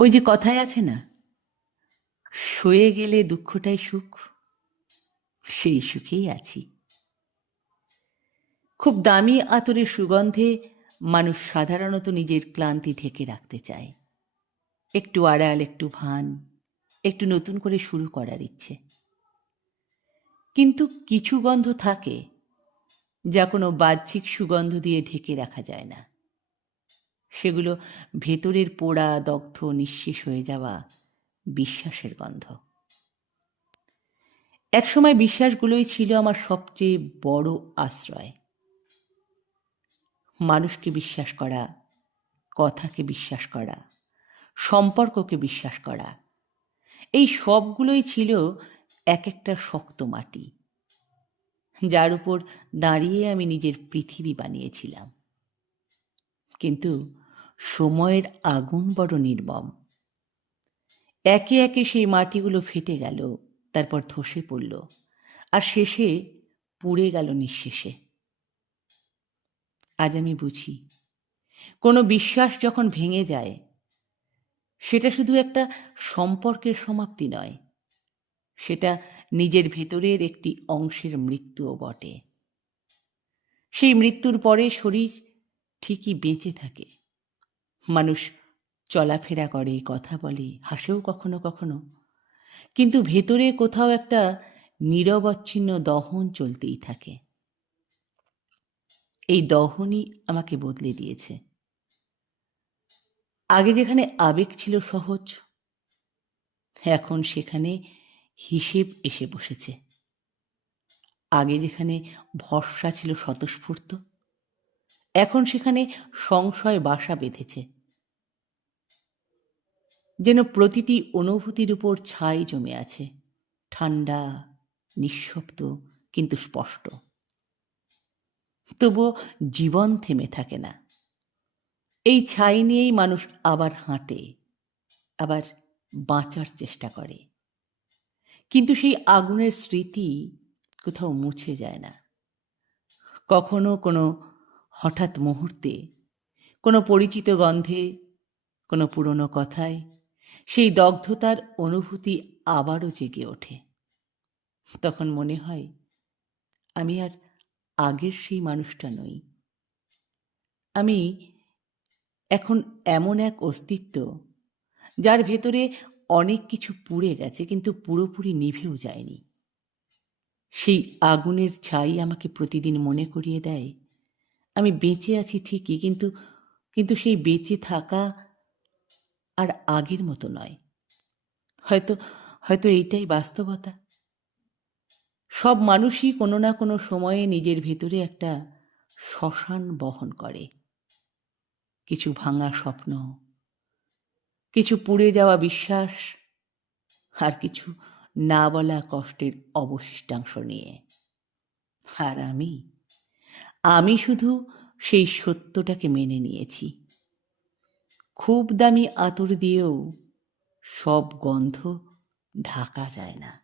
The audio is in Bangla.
ওই যে কথায় আছে না, সয়ে গেলে দুঃখটাই সুখ, সেই সুখেই আছি। খুব দামি আতরের সুগন্ধে মানুষ সাধারণত নিজের ক্লান্তি ঢেকে রাখতে চায়। একটু আড়াল, একটু ভান, একটু নতুন করে শুরু করার ইচ্ছে। কিন্তু কিছু গন্ধ থাকে যা কোনো বাহ্যিক সুগন্ধ দিয়ে ঢেকে রাখা যায় না। সেগুলো ভেতরের পোড়া, দগ্ধ, নিঃশেষ হয়ে যাওয়া বিশ্বাসের গন্ধ। একসময় বিশ্বাসগুলোই ছিল আমার সবচেয়ে বড় আশ্রয়। মানুষকে বিশ্বাস করা, কথাকে বিশ্বাস করা, সম্পর্ককে বিশ্বাস করা, এই সবগুলোই ছিল এক একটা শক্ত মাটি, যার উপর দাঁড়িয়ে আমি নিজের পৃথিবী বানিয়েছিলাম। কিন্তু সময়ের আগুন বড় নির্মম। একে একে সেই মাটিগুলো ফেটে গেল, তারপর ধসে পড়ল, আর শেষে পুড়ে গেল নিঃশেষে। আজ আমি বুঝি, কোনো বিশ্বাস যখন ভেঙে যায়, সেটা শুধু একটা সম্পর্কের সমাপ্তি নয়, সেটা নিজের ভেতরের একটি অংশের মৃত্যুও বটে। সেই মৃত্যুর পরে শরীর ঠিকই বেঁচে থাকে, মানুষ চলাফেরা করে, কথা বলে, হাসেও কখনো কখনো, কিন্তু ভেতরে কোথাও একটা নিরবচ্ছিন্ন দহন চলতেই থাকে। এই দহনই আমাকে বদলে দিয়েছে। আগে যেখানে আবেগ ছিল সহজ, এখন সেখানে হিসেব এসে বসেছে। আগে যেখানে ভরসা ছিল স্বতঃস্ফূর্ত, এখন সেখানে সংশয় বাসা বেঁধেছে। যেন প্রতিটি অনুভূতির উপর ছাই জমে আছে, ঠান্ডা, নিঃশব্দ, কিন্তু স্পষ্ট। তবুও জীবন থেমে থাকে না। এই ছাই নিয়েই মানুষ আবার হাঁটে, আবার বাঁচার চেষ্টা করে। কিন্তু সেই আগুনের স্মৃতি কোথাও মুছে যায় না। কখনো কোনো হঠাৎ মুহূর্তে, কোনো পরিচিত গন্ধে, কোনো পুরনো কথায় সেই দগ্ধতার অনুভূতি আবারও জেগে ওঠে। তখন মনে হয় আমি আর আগের সেই মানুষটা নই। আমি এখন এমন এক অস্তিত্ব, যার ভেতরে অনেক কিছু পুড়ে গেছে কিন্তু পুরোপুরি নিভেও যায়নি। সেই আগুনের ছাই আমাকে প্রতিদিন মনে করিয়ে দেয় আমি বেঁচে আছি ঠিকই, কিন্তু কিন্তু সেই বেঁচে থাকা আর আগের মতো নয়। হয়তো হয়তো এইটাই বাস্তবতা। সব মানুষই কোনো না কোনো সময়ে নিজের ভেতরে একটা শ্মশান বহন করে। কিছু ভাঙা স্বপ্ন, কিছু পুড়ে যাওয়া বিশ্বাস, আর কিছু না বলা কষ্টের অবশিষ্টাংশ নিয়ে। আর আমি শুধু সেই সত্যটাকে মেনে নিয়েছি। খুব দামি আতর দিয়েও সব গন্ধ ঢাকা যায় না।